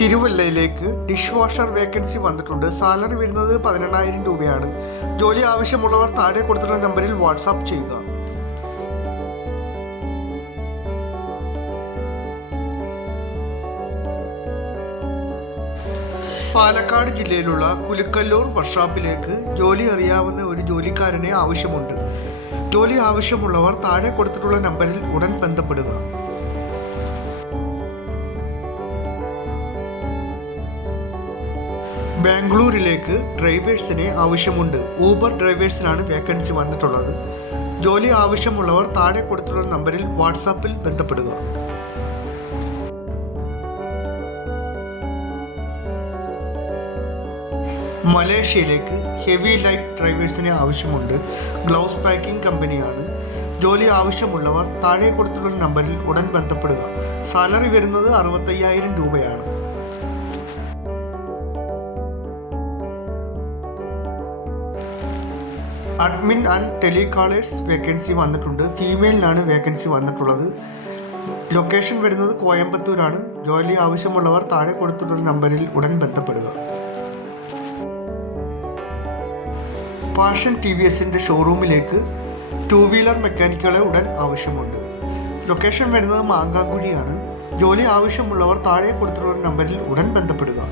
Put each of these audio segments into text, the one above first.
തിരുവല്ലയിലേക്ക് dish washer vacancy വന്നിട്ടുണ്ട്. Salary വരുന്നത് 18,000 രൂപയാണ്. ജോലി ആവശ്യമുള്ളവർ താഴെ കൊടുത്തിട്ടുള്ള നമ്പറിൽ വാട്സാപ്പ് ചെയ്യുക. പാലക്കാട് ജില്ലയിലുള്ള കുലുക്കല്ലൂർ വർക്ക്ഷോപ്പിലേക്ക് ജോലി അറിയാവുന്ന ഒരു ജോലിക്കാരനെ ആവശ്യമുണ്ട്. ജോലി ആവശ്യമുള്ളവർ താഴെ കൊടുത്തിട്ടുള്ള നമ്പറിൽ ഉടൻ ബന്ധപ്പെടുക. ബാംഗ്ലൂരിലേക്ക് ഡ്രൈവേഴ്സിനെ ആവശ്യമുണ്ട്. ഊബർ ഡ്രൈവേഴ്സിനാണ് വേക്കൻസി വന്നിട്ടുള്ളത്. ജോലി ആവശ്യമുള്ളവർ താഴെ കൊടുത്തിട്ടുള്ള നമ്പറിൽ വാട്സാപ്പിൽ ബന്ധപ്പെടുക. മലേഷ്യയിലേക്ക് ഹെവി ലൈറ്റ് ഡ്രൈവേഴ്സിനെ ആവശ്യമുണ്ട്. ഗ്ലൗസ് പാക്കിംഗ് കമ്പനിയാണ്. ജോലി ആവശ്യമുള്ളവർ താഴെ കൊടുത്തിട്ടുള്ള നമ്പറിൽ ഉടൻ ബന്ധപ്പെടുക. സാലറി വരുന്നത് 65,000 രൂപയാണ്. അഡ്മിൻ ആൻഡ് ടെലികാളേഴ്സ് വേക്കൻസി വന്നിട്ടുണ്ട്. ഫീമെയിലിനാണ് വേക്കൻസി വന്നിട്ടുള്ളത്. ലൊക്കേഷൻ വരുന്നത് കോയമ്പത്തൂരാണ്. ജോലി ആവശ്യമുള്ളവർ താഴെ കൊടുത്തിട്ടുള്ള നമ്പറിൽ ഉടൻ ബന്ധപ്പെടുക. പാഷൻ TVSന്റെ ഷോറൂമിലേക്ക് 2 വീലർ മെക്കാനിക്കുകളെ ഉടൻ ആവശ്യമുണ്ട്. ലൊക്കേഷൻ വരുന്നത് മാങ്കാങ്കുഴിയാണ്. ജോലി ആവശ്യമുള്ളവർ താഴെ കൊടുത്തിട്ടുള്ള നമ്പറിൽ ഉടൻ ബന്ധപ്പെടുക.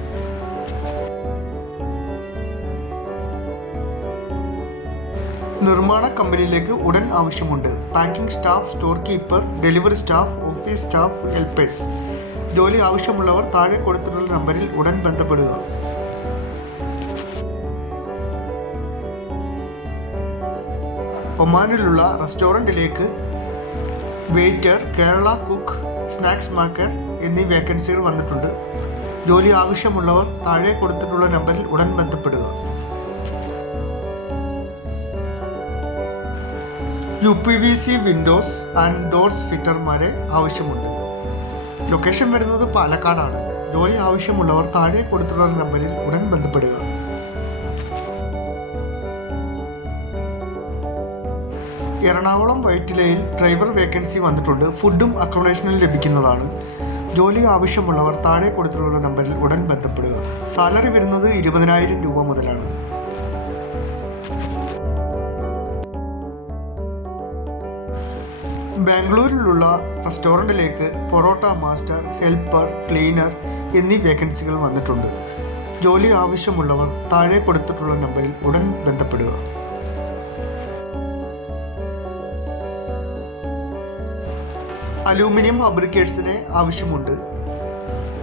നിർമ്മാണ കമ്പനിയിലേക്ക് ഉടൻ ആവശ്യമുണ്ട്. Packing staff, store keeper, delivery staff, office staff, helpers. ജോലി ആവശ്യമുള്ളവർ താഴെ കൊടുത്തിട്ടുള്ള നമ്പറിൽ ഉടൻ ബന്ധപ്പെടുക. ഒമാനിലുള്ള റെസ്റ്റോറൻറ്റിലേക്ക് waiter, Kerala cook, snacks maker എന്നീ വേക്കൻസികൾ വന്നിട്ടുണ്ട്. ജോലി ആവശ്യമുള്ളവർ താഴെ കൊടുത്തിട്ടുള്ള നമ്പറിൽ ഉടൻ ബന്ധപ്പെടുക. UPVC വിൻഡോസ് ആൻഡ് ഡോർസ് ഫിറ്റർമാരെ ആവശ്യമുണ്ട്. ലൊക്കേഷൻ വരുന്നത് പാലക്കാടാണ്. ജോലി ആവശ്യമുള്ളവർ താഴെ കൊടുത്തിട്ടുള്ള നമ്പറിൽ ഉടൻ ബന്ധപ്പെടുക. എറണാകുളം വൈറ്റിലയിൽ ഡ്രൈവർ വേക്കൻസി വന്നിട്ടുണ്ട്. ഫുഡും അക്കോമഡേഷനും ലഭിക്കുന്നതാണ്. ജോലി ആവശ്യമുള്ളവർ താഴെ കൊടുത്തിട്ടുള്ള നമ്പറിൽ ഉടൻ ബന്ധപ്പെടുക. സാലറി വരുന്നത് 20,000 രൂപ മുതലാണ്. ബാംഗ്ലൂരിലുള്ള റെസ്റ്റോറൻറ്റിലേക്ക് പൊറോട്ട മാസ്റ്റർ, ഹെൽപ്പർ, ക്ലീനർ എന്നീ വേക്കൻസികൾ വന്നിട്ടുണ്ട്. ജോലി ആവശ്യമുള്ളവർ താഴെ കൊടുത്തിട്ടുള്ള നമ്പറിൽ ഉടൻ ബന്ധപ്പെടുക. അലൂമിനിയം ഫാബ്രിക്കേഴ്സിനെ ആവശ്യമുണ്ട്.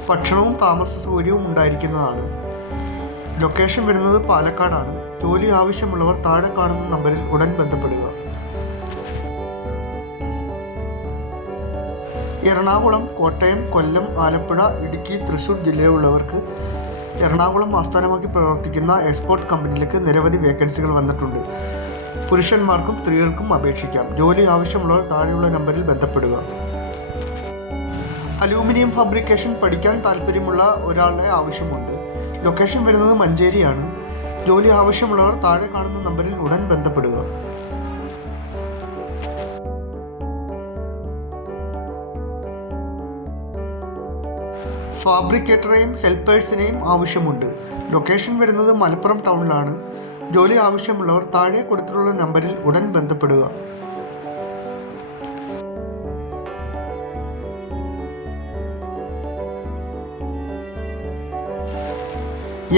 ഭക്ഷണവും താമസ സൗകര്യവും ഉണ്ടായിരിക്കുന്നതാണ്. ലൊക്കേഷൻ വരുന്നത് പാലക്കാടാണ്. ജോലി ആവശ്യമുള്ളവർ താഴെ കാണുന്ന നമ്പറിൽ ഉടൻ ബന്ധപ്പെടുക. എറണാകുളം, കോട്ടയം, കൊല്ലം, ആലപ്പുഴ, ഇടുക്കി, തൃശ്ശൂർ ജില്ലയിലുള്ളവർക്ക് എറണാകുളം ആസ്ഥാനമാക്കി പ്രവർത്തിക്കുന്ന എക്സ്പോർട്ട് കമ്പനിയിലേക്ക് നിരവധി വേക്കൻസികൾ വന്നിട്ടുണ്ട്. പുരുഷന്മാർക്കും സ്ത്രീകൾക്കും അപേക്ഷിക്കാം. ജോലി ആവശ്യമുള്ളവർ താഴെയുള്ള നമ്പറിൽ ബന്ധപ്പെടുക. അലൂമിനിയം ഫാബ്രിക്കേഷൻ പഠിക്കാൻ താല്പര്യമുള്ള ഒരാളെ ആവശ്യമുണ്ട്. ലൊക്കേഷൻ വരുന്നത് മഞ്ചേരിയാണ്. ജോലി ആവശ്യമുള്ളവർ താഴെ കാണുന്ന നമ്പറിൽ ഉടൻ ബന്ധപ്പെടുക. ഫാബ്രിക്കേറ്ററെയും ഹെൽപ്പേഴ്സിനെയും ആവശ്യമുണ്ട്. ലൊക്കേഷൻ വരുന്നത് മലപ്പുറം ടൗണിലാണ്. ജോലി ആവശ്യമുള്ളവർ താഴെ കൊടുത്തിട്ടുള്ള നമ്പറിൽ ഉടൻ ബന്ധപ്പെടുക.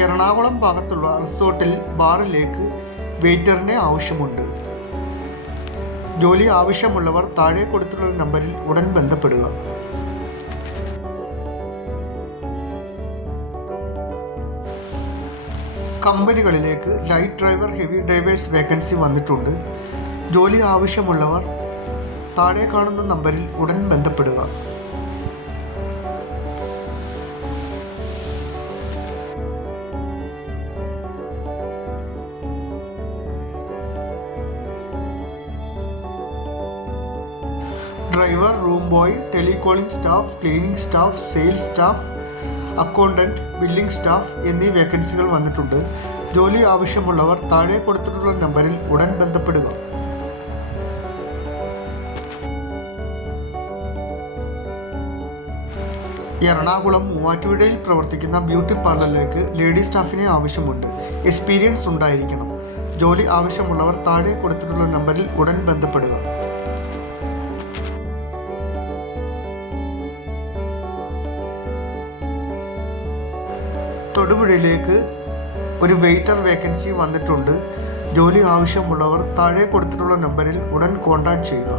എറണാകുളം ഭാഗത്തുള്ള റിസോർട്ടിൽ ബാറിലേക്ക് വെയിറ്ററിനെ ആവശ്യമുണ്ട്. ജോലി ആവശ്യമുള്ളവർ താഴെ കൊടുത്തിട്ടുള്ള നമ്പറിൽ ഉടൻ ബന്ധപ്പെടുക. കമ്പനികളിലേക്ക് light driver, heavy drivers vacancy വന്നിട്ടുണ്ട്. ജോലി ആവശ്യമുള്ളവർ താഴെ കാണുന്ന നമ്പറിൽ ഉടൻ ബന്ധപ്പെടുക. Driver, room boy, telecalling staff, cleaning staff, sales staff, accountant, billing staff എന്നീ വേക്കൻസികൾ വന്നിട്ടുണ്ട്. ജോലി ആവശ്യമുള്ളവർ താഴെ കൊടുത്തിട്ടുള്ള നമ്പറിൽ ഉടൻ ബന്ധപ്പെടുക. എറണാകുളം മൂവാറ്റുപുഴയിൽ പ്രവർത്തിക്കുന്ന ബ്യൂട്ടി പാർലറിലേക്ക് ലേഡി സ്റ്റാഫിനെ ആവശ്യമുണ്ട്. എക്സ്പീരിയൻസ് ഉണ്ടായിരിക്കണം. ജോലി ആവശ്യമുള്ളവർ താഴെ കൊടുത്തിട്ടുള്ള നമ്പറിൽ ഉടൻ ബന്ധപ്പെടുക. തൊടുപുഴയിലേക്ക് ഒരു വെയിറ്റർ വേക്കൻസി വന്നിട്ടുണ്ട്. ജോലി ആവശ്യമുള്ളവർ താഴെ കൊടുത്തിട്ടുള്ള നമ്പറിൽ ഉടൻ കോൺടാക്ട് ചെയ്യുക.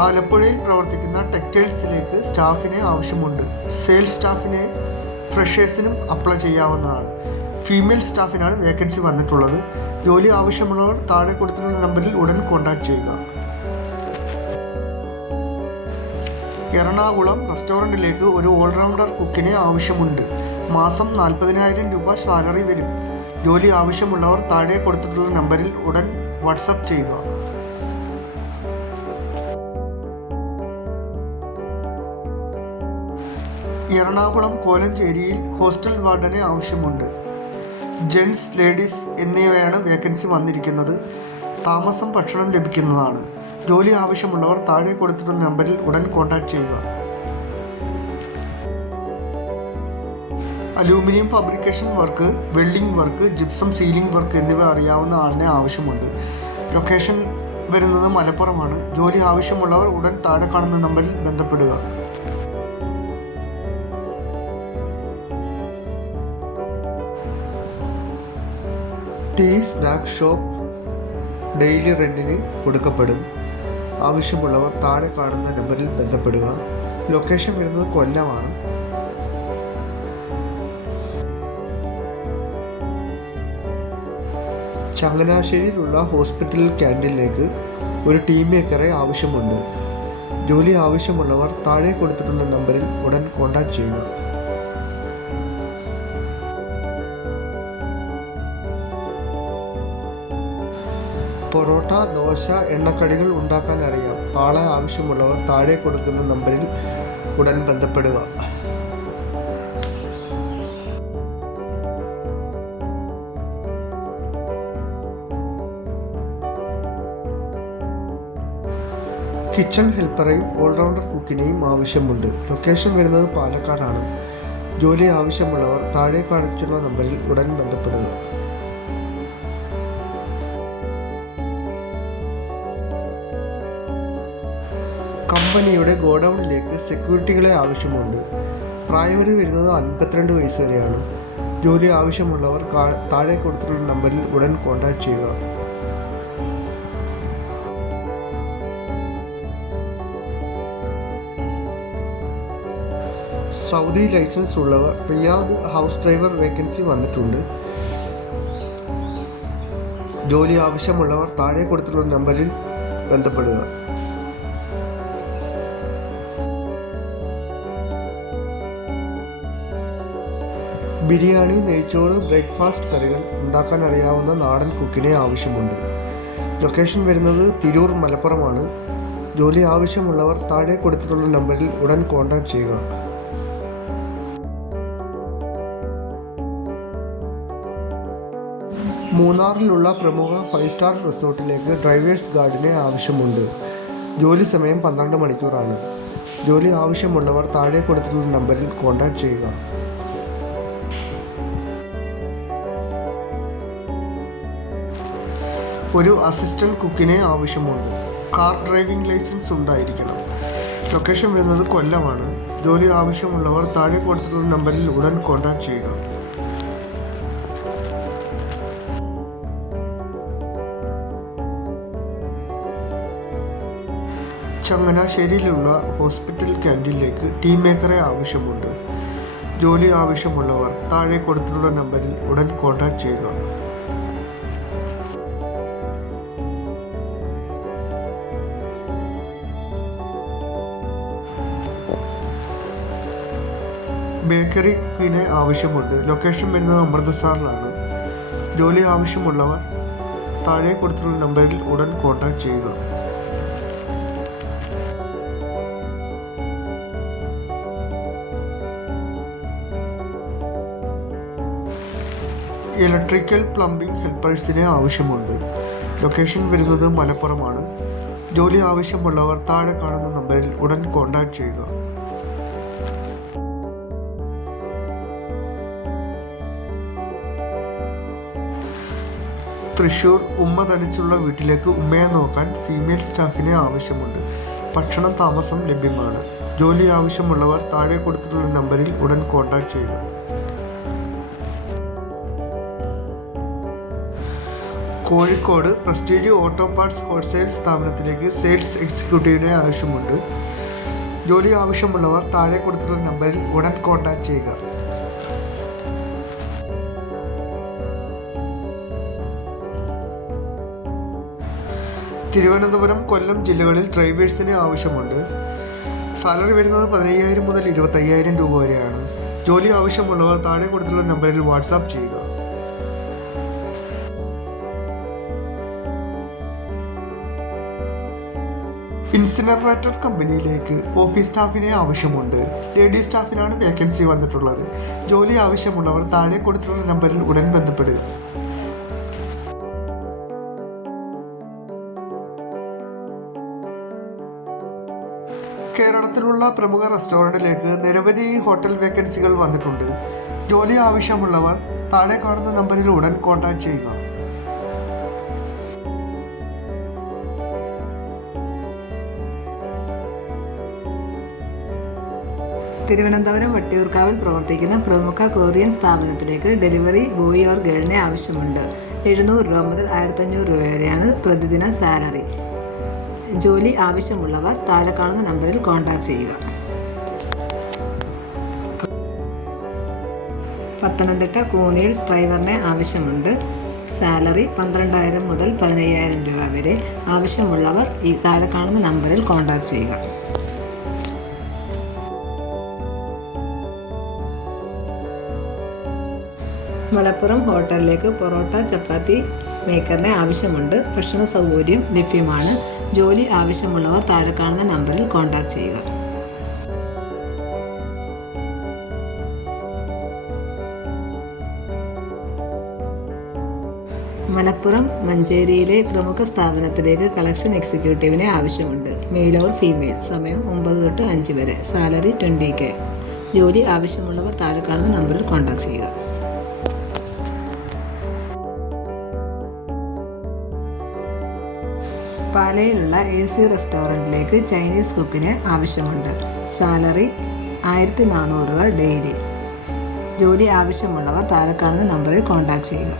ആലപ്പുഴയിൽ പ്രവർത്തിക്കുന്ന ടെക്സ്റ്റൈൽസിലേക്ക് സ്റ്റാഫിനെ ആവശ്യമുണ്ട്. സെയിൽസ് സ്റ്റാഫിനെ ഫ്രഷേഴ്സിനും അപ്ലൈ ചെയ്യാവുന്നതാണ്. ഫീമെയിൽ സ്റ്റാഫിനാണ് വേക്കൻസി വന്നിട്ടുള്ളത്. ജോലി ആവശ്യമുള്ളവർ താഴെ കൊടുത്തിട്ടുള്ള നമ്പറിൽ ഉടൻ കോൺടാക്ട് ചെയ്യുക. എറണാകുളം റെസ്റ്റോറൻറ്റിലേക്ക് ഒരു ഓൾറൗണ്ടർ കുക്കിനെ ആവശ്യമുണ്ട്. മാസം 40,000 രൂപ സാലറി വരും. ജോലി ആവശ്യമുള്ളവർ താഴെ കൊടുത്തിട്ടുള്ള നമ്പറിൽ ഉടൻ വാട്സപ്പ് ചെയ്യുക. എറണാകുളം കോലഞ്ചേരിയിൽ ഹോസ്റ്റൽ വാർഡനെ ആവശ്യമുണ്ട്. ജെൻസ്, ലേഡീസ് എന്നിവയാണ് വേക്കൻസി വന്നിരിക്കുന്നത്. താമസം, ഭക്ഷണം ലഭിക്കുന്നതാണ്. ജോലി ആവശ്യമുള്ളവർ താഴെ കൊടുത്തിട്ടുള്ള നമ്പറിൽ ഉടൻ കോൺടാക്ട് ചെയ്യുക. Aluminium fabrication work, welding work, gypsum ceiling work എന്നിവ അറിയാവുന്ന ആളിനെ ആവശ്യമുണ്ട്. ലൊക്കേഷൻ വരുന്നത് മലപ്പുറമാണ്. ജോലി ആവശ്യമുള്ളവർ ഉടൻ താഴെ കാണുന്ന നമ്പറിൽ ബന്ധപ്പെടുക. ടീ സ്നാക്ക് ഷോപ്പ് ഡെയിലി റെൻറ്റിന് കൊടുക്കപ്പെടും. ആവശ്യമുള്ളവർ താഴെ കാണുന്ന നമ്പറിൽ ബന്ധപ്പെടുക. ലൊക്കേഷൻ വരുന്നത് കൊല്ലമാണ്. ചങ്ങനാശ്ശേരിയിലുള്ള ഹോസ്പിറ്റൽ ക്യാൻറ്റീനിലേക്ക് ഒരു ടീം മേക്കറെ ആവശ്യമുണ്ട്. ജോലി ആവശ്യമുള്ളവർ താഴെ കൊടുത്തിട്ടുള്ള നമ്പറിൽ ഉടൻ കോൺടാക്ട് ചെയ്യുക. പൊറോട്ട, ദോശ, എണ്ണക്കടികൾ ഉണ്ടാക്കാൻ അറിയാം. ആളെ ആവശ്യമുള്ളവർ താഴെ കൊടുക്കുന്ന നമ്പറിൽ ഉടൻ ബന്ധപ്പെടുക. കിച്ചൺ ഹെൽപ്പറേയും ഓൾറൗണ്ടർ കുക്കിനെയും ആവശ്യമുണ്ട്. ലൊക്കേഷൻ വരുന്നത് പാലക്കാടാണ്. ജോലി ആവശ്യമുള്ളവർ താഴെ കാണിച്ചുള്ള നമ്പറിൽ ഉടൻ ബന്ധപ്പെടുക. കമ്പനിയുടെ ഗോഡൌണിലേക്ക് സെക്യൂരിറ്റികളെ ആവശ്യമുണ്ട്. പ്രായപരിധി വരുന്നത് 52 വയസ്സ് വരെയാണ്. ജോലി ആവശ്യമുള്ളവർ താഴെ കൊടുത്തിട്ടുള്ള നമ്പറിൽ ഉടൻ കോൺടാക്ട് ചെയ്യുക. സൗദി ലൈസൻസ് ഉള്ളവർ റിയാദ് ഹൗസ് ഡ്രൈവർ വേക്കൻസി വന്നിട്ടുണ്ട്. ജോലി ആവശ്യമുള്ളവർ താഴെ കൊടുത്തിട്ടുള്ള നമ്പറിൽ ബന്ധപ്പെടുക. ബിരിയാണി, നെയ്ച്ചോറ്, ബ്രേക്ക്ഫാസ്റ്റ് കറികൾ ഉണ്ടാക്കാൻ അറിയാവുന്ന നാടൻ കുക്കിനെ ആവശ്യമുണ്ട്. ലൊക്കേഷൻ വരുന്നത് തിരൂർ, മലപ്പുറമാണ്. ജോലി ആവശ്യമുള്ളവർ താഴെ കൊടുത്തിട്ടുള്ള നമ്പറിൽ ഉടൻ കോൺടാക്ട് ചെയ്യുക. മൂന്നാറിലുള്ള പ്രമുഖ 5 സ്റ്റാർ റിസോർട്ടിലേക്ക് ഡ്രൈവേഴ്സ് ഗാർഡിനെ ആവശ്യമുണ്ട്. ജോലി സമയം 12 മണിക്കൂറാണ്. ജോലി ആവശ്യമുള്ളവർ താഴെ കൊടുത്തിട്ടുള്ള നമ്പറിൽ കോൺടാക്ട് ചെയ്യുക. ഒരു അസിസ്റ്റന്റ് കുക്കിനെ ആവശ്യമുണ്ട്. കാർ ഡ്രൈവിംഗ് ലൈസൻസ് ഉണ്ടായിരിക്കണം. ലൊക്കേഷൻ വരുന്നത് കൊല്ലമാണ്. ജോലി ആവശ്യമുള്ളവർ താഴെ കൊടുത്തിട്ടുള്ള നമ്പറിൽ ഉടൻ കോൺടാക്ട് ചെയ്യുക. ചങ്ങനാശ്ശേരിയിലുള്ള ഹോസ്പിറ്റൽ ക്യാൻറ്റീനിലേക്ക് ടീം മേക്കറെ ആവശ്യമുണ്ട്. ജോലി ആവശ്യമുള്ളവർ താഴെ കൊടുത്തിട്ടുള്ള നമ്പറിൽ ഉടൻ കോൺടാക്ട് ചെയ്യുക. ബേക്കറിക്കിനെ ആവശ്യമുണ്ട്. ലൊക്കേഷൻ വരുന്നത് അമൃതസറിലാണ്. ജോലി ആവശ്യമുള്ളവർ താഴെ കൊടുത്തിട്ടുള്ള നമ്പറിൽ ഉടൻ കോൺടാക്ട് ചെയ്യുക. ഇലക്ട്രിക്കൽ പ്ലംബിംഗ് ഹെൽപ്പേഴ്സിനെ ആവശ്യമുണ്ട്. ലൊക്കേഷൻ വരുന്നത് മലപ്പുറമാണ്. ജോലി ആവശ്യമുള്ളവർ താഴെ കാണുന്ന നമ്പറിൽ ഉടൻ കോൺടാക്ട് ചെയ്യുക. തൃശ്ശൂർ ഉമ്മ തനിച്ചുള്ള വീട്ടിലേക്ക് ഉമ്മയെ നോക്കാൻ ഫീമെയിൽ സ്റ്റാഫിനെ ആവശ്യമുണ്ട്. ഭക്ഷണം താമസം ലഭ്യമാണ്. ജോലി ആവശ്യമുള്ളവർ താഴെ കൊടുത്തിട്ടുള്ള നമ്പറിൽ ഉടൻ കോൺടാക്ട് ചെയ്യുക. Kozhikode prestige auto parts wholesale സ്ഥാപനത്തിലേക്ക് സെയിൽസ് എക്സിക്യൂട്ടീവിനെ ആവശ്യമുണ്ട്. ജോലി ആവശ്യമുള്ളവർ താഴെ കൊടുത്തിട്ടുള്ള നമ്പറിൽ ഉടൻ കോൺടാക്ട് ചെയ്യുക. തിരുവനന്തപുരം, കൊല്ലം ജില്ലകളിൽ ഡ്രൈവേഴ്സിന് ആവശ്യമുണ്ട്. സാലറി വരുന്നത് 15,000 മുതൽ 25,000 രൂപ വരെയാണ്. ജോലി ആവശ്യമുള്ളവർ താഴെ കൊടുത്തുള്ള നമ്പറിൽ വാട്സാപ്പ് ചെയ്യുക. ഇൻസിനറേറ്റർ കമ്പനിയിലേക്ക് ഓഫീസ് സ്റ്റാഫിനെ ആവശ്യമുണ്ട്. ലേഡി സ്റ്റാഫിനാണ് വേക്കൻസി വന്നിട്ടുള്ളത്. ജോലി ആവശ്യമുള്ളവർ താഴെ കൊടുത്തുള്ള നമ്പറിൽ ഉടൻ ബന്ധപ്പെടുക. കേരളത്തിലുള്ള പ്രമുഖ റെസ്റ്റോറൻറ്റിലേക്ക് നിരവധി ഹോട്ടൽ വേക്കൻസികൾ വന്നിട്ടുണ്ട്. ജോലി ആവശ്യമുള്ളവർ താഴെ കാണുന്ന നമ്പറിൽ ഉടൻ കോൺടാക്ട് ചെയ്യുക. തിരുവനന്തപുരം വട്ടിയൂർക്കാവിൽ പ്രവർത്തിക്കുന്ന പ്രമുഖ കൊറിയൻ സ്ഥാപനത്തിലേക്ക് ഡെലിവറി ബോയ് ഓർ ഗേളിനെ ആവശ്യമുണ്ട്. 700 രൂപ മുതൽ 1,500 രൂപ വരെയാണ് പ്രതിദിന സാലറി. ജോലി ആവശ്യമുള്ളവർ താഴെ കാണുന്ന നമ്പറിൽ കോൺടാക്ട് ചെയ്യുക. പത്തനംതിട്ട കൂനിയിൽ ഡ്രൈവറിനെ ആവശ്യമുണ്ട്. സാലറി 12,000 മുതൽ 15,000 രൂപ വരെ. ആവശ്യമുള്ളവർ ഈ താഴെ കാണുന്ന നമ്പറിൽ കോൺടാക്ട് ചെയ്യുക. മലപ്പുറം ഹോട്ടലിലേക്ക് പൊറോട്ട ചപ്പാത്തി മേക്കറിനെ ആവശ്യമുണ്ട്. ഭക്ഷണ സൗകര്യം ലഭ്യമാണ്. ജോലി ആവശ്യമുള്ളവർ താഴെ കാണുന്ന നമ്പറിൽ കോൺടാക്ട് ചെയ്യുക. മലപ്പുറം മഞ്ചേരിയിലെ പ്രമുഖ സ്ഥാപനത്തിലേക്ക് കളക്ഷൻ എക്സിക്യൂട്ടീവിനെ ആവശ്യമുണ്ട്. Male or female. സമയം 9 തൊട്ട് 5 വരെ. Salary 20K. ജോലി ആവശ്യമുള്ളവർ താഴെ കാണുന്ന നമ്പറിൽ കോൺടാക്ട് ചെയ്യുക. പാലയിലുള്ള AC റെസ്റ്റോറൻറ്റിലേക്ക് ചൈനീസ് കുക്കിനെ ആവശ്യമുണ്ട്. സാലറി 1,400 രൂപ ഡെയിലി. ജോലി ആവശ്യമുള്ളവർ താഴെ കാണുന്ന നമ്പറിൽ കോൺടാക്ട് ചെയ്യുക.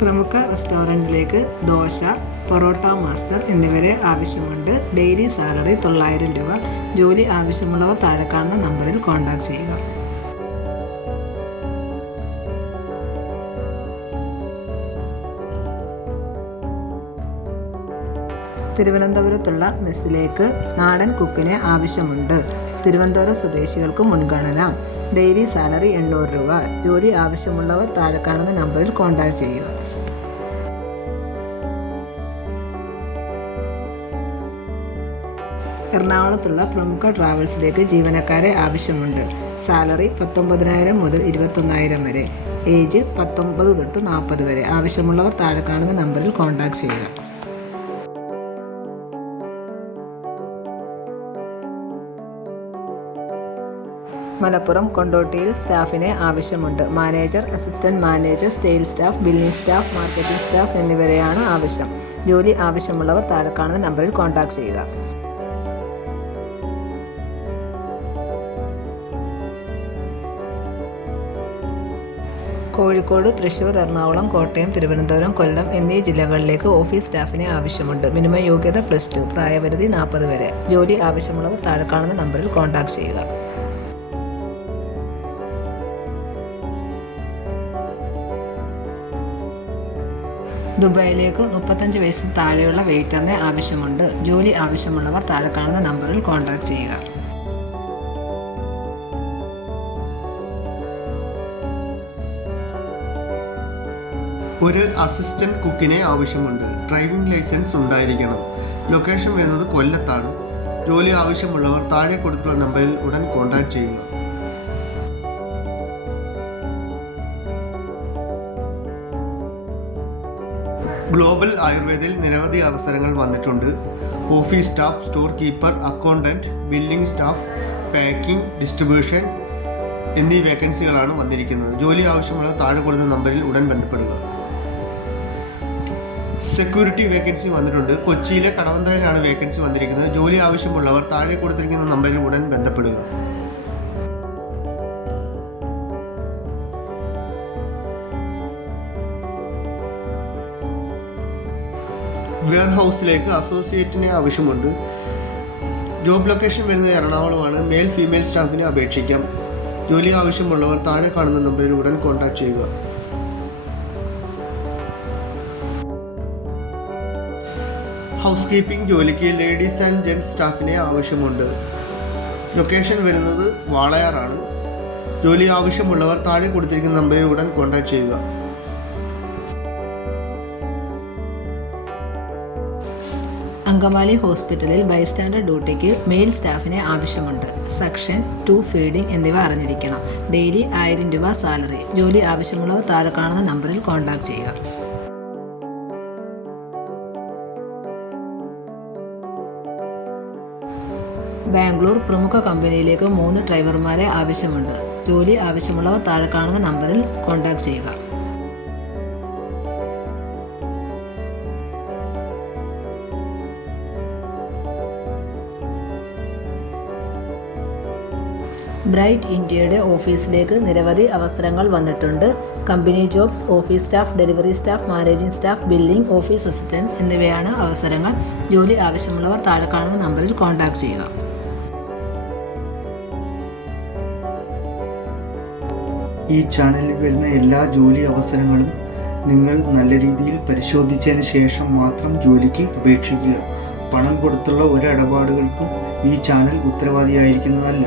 പ്രമുഖ റെസ്റ്റോറൻറ്റിലേക്ക് ദോശ, പൊറോട്ട മാസ്റ്റർ എന്നിവരെ ആവശ്യമുണ്ട്. ഡെയിലി സാലറി 900 രൂപ. ജോലി ആവശ്യമുള്ളവർ താഴെ കാണുന്ന നമ്പറിൽ കോൺടാക്ട് ചെയ്യുക. തിരുവനന്തപുരത്തുള്ള മെസ്സിലേക്ക് നാടൻ കുക്കിനെ ആവശ്യമുണ്ട്. തിരുവനന്തപുരം സ്വദേശികൾക്ക് മുൻഗണന. ഡെയിലി സാലറി 800 രൂപ. ജോലി ആവശ്യമുള്ളവർ താഴെ കാണുന്ന നമ്പറിൽ കോൺടാക്ട് ചെയ്യുക. എറണാകുളത്തുള്ള പ്രമുഖ ട്രാവൽസിലേക്ക് ജീവനക്കാരെ ആവശ്യമുണ്ട്. സാലറി 19,000 മുതൽ 21,000 വരെ. ഏജ് 19 തൊട്ട് 40 വരെ. ആവശ്യമുള്ളവർ താഴെ കാണുന്ന നമ്പറിൽ കോൺടാക്ട് ചെയ്യുക. മലപ്പുറം കൊണ്ടോട്ടിയിൽ സ്റ്റാഫിനെ ആവശ്യമുണ്ട്. Manager, assistant manager, sales staff, billing staff, marketing staff എന്നിവരെയാണ് ആവശ്യം. ജോലി ആവശ്യമുള്ളവർ താഴെ കാണുന്ന നമ്പറിൽ കോൺടാക്ട് ചെയ്യുക. കോഴിക്കോട്, തൃശ്ശൂർ, എറണാകുളം, കോട്ടയം, തിരുവനന്തപുരം, കൊല്ലം എന്നീ ജില്ലകളിലേക്ക് ഓഫീസ് സ്റ്റാഫിനെ ആവശ്യമുണ്ട്. മിനിമം യോഗ്യത +2. പ്രായപരിധി 40 വരെ. ജോലി ആവശ്യമുള്ളവർ താഴെ കാണുന്ന നമ്പറിൽ കോൺടാക്ട് ചെയ്യുക. ദുബായിലേക്ക് 35 വയസ്സിന് താഴെയുള്ള വെയിറ്ററിനെ ആവശ്യമുണ്ട്. ജോലി ആവശ്യമുള്ളവർ താഴെ കാണുന്ന നമ്പറിൽ കോൺടാക്ട് ചെയ്യുക. ഒരു അസിസ്റ്റന്റ് കുക്കിനെ ആവശ്യമുണ്ട്. ഡ്രൈവിംഗ് ലൈസൻസ് ഉണ്ടായിരിക്കണം. ലൊക്കേഷൻ വരുന്നത് കൊല്ലത്താണ്. ജോലി ആവശ്യമുള്ളവർ താഴെ കൊടുത്തിട്ടുള്ള നമ്പറിൽ ഉടൻ കോൺടാക്ട് ചെയ്യുക. ഗ്ലോബൽ ആയുർവേദയിൽ നിരവധി അവസരങ്ങൾ വന്നിട്ടുണ്ട്. Office staff, store keeper, accountant, billing staff, packing, distribution എന്നീ വേക്കൻസികളാണ് വന്നിരിക്കുന്നത്. ജോലി ആവശ്യമുള്ള താഴെ കൊടുത്ത നമ്പറിൽ ഉടൻ ബന്ധപ്പെടുക. സെക്യൂരിറ്റി വേക്കൻസി വന്നിട്ടുണ്ട്. കൊച്ചിയിലെ കടവന്ത്രയിലാണ് വേക്കൻസി വന്നിരിക്കുന്നത്. ജോലി ആവശ്യമുള്ളവർ താഴെ കൊടുത്തിരിക്കുന്ന നമ്പറിൽ ഉടൻ ബന്ധപ്പെടുക. വെയർഹൗസിലേക്ക് അസോസിയേറ്റിനെ ആവശ്യമുണ്ട്. ജോബ് ലൊക്കേഷൻ വരുന്നത് എറണാകുളമാണ്. മെയിൽ ഫീമെയിൽ സ്റ്റാഫിനെ അപേക്ഷിക്കാം. ജോലി ആവശ്യമുള്ളവർ താഴെ കാണുന്ന നമ്പറിൽ ഉടൻ കോൺടാക്ട് ചെയ്യുക. ഹൗസ് കീപ്പിംഗ് ജോലിക്ക് ലേഡീസ് ആൻഡ് ജെൻസ് സ്റ്റാഫിനെ ആവശ്യമുണ്ട്. ലൊക്കേഷൻ വരുന്നത് വാളയാറാണ്. ജോലി ആവശ്യമുള്ളവർ താഴെ കൊടുത്തിരിക്കുന്ന നമ്പറിൽ ഉടൻ കോൺടാക്ട് ചെയ്യുക. അങ്കമാലി ഹോസ്പിറ്റലിൽ ബൈസ്റ്റാൻഡർ ഡ്യൂട്ടിക്ക് മെയിൽ സ്റ്റാഫിനെ ആവശ്യമുണ്ട്. സെക്ഷൻ 2 ഫീഡിംഗ് എന്നിവ അറിഞ്ഞിരിക്കണം. ഡെയിലി 1000 രൂപ സാലറി. ജോലി ആവശ്യമുള്ളവർ താഴെ കാണുന്ന നമ്പറിൽ കോൺടാക്ട് ചെയ്യുക. ബാംഗ്ലൂർ പ്രമുഖ കമ്പനിയിലേക്ക് 3 ഡ്രൈവർമാരെ ആവശ്യമുണ്ട്. ജോലി ആവശ്യമുള്ളവർ താഴെ കാണുന്ന നമ്പറിൽ കോൺടാക്ട് ചെയ്യുക. ബ്രൈറ്റ് ഇന്ത്യയുടെ ഓഫീസിലേക്ക് നിരവധി അവസരങ്ങൾ വന്നിട്ടുണ്ട്. Company jobs, office staff, delivery staff, managing staff, billing, office assistant എന്നിവയാണ് അവസരങ്ങൾ. ജോലി ആവശ്യമുള്ളവർ താഴെ കാണുന്ന നമ്പറിൽ കോൺടാക്ട് ചെയ്യുക. ഈ ചാനലിൽ വരുന്ന എല്ലാ ജോലി അവസരങ്ങളും നിങ്ങൾ നല്ല രീതിയിൽ പരിശോധിച്ചതിന് ശേഷം മാത്രം ജോലിക്ക് അപേക്ഷിക്കുക. പണം കൊടുത്തുള്ള ഒരു ഇടപാടുകൾക്കും ഈ ചാനൽ ഉത്തരവാദിയായിരിക്കുന്നതല്ല.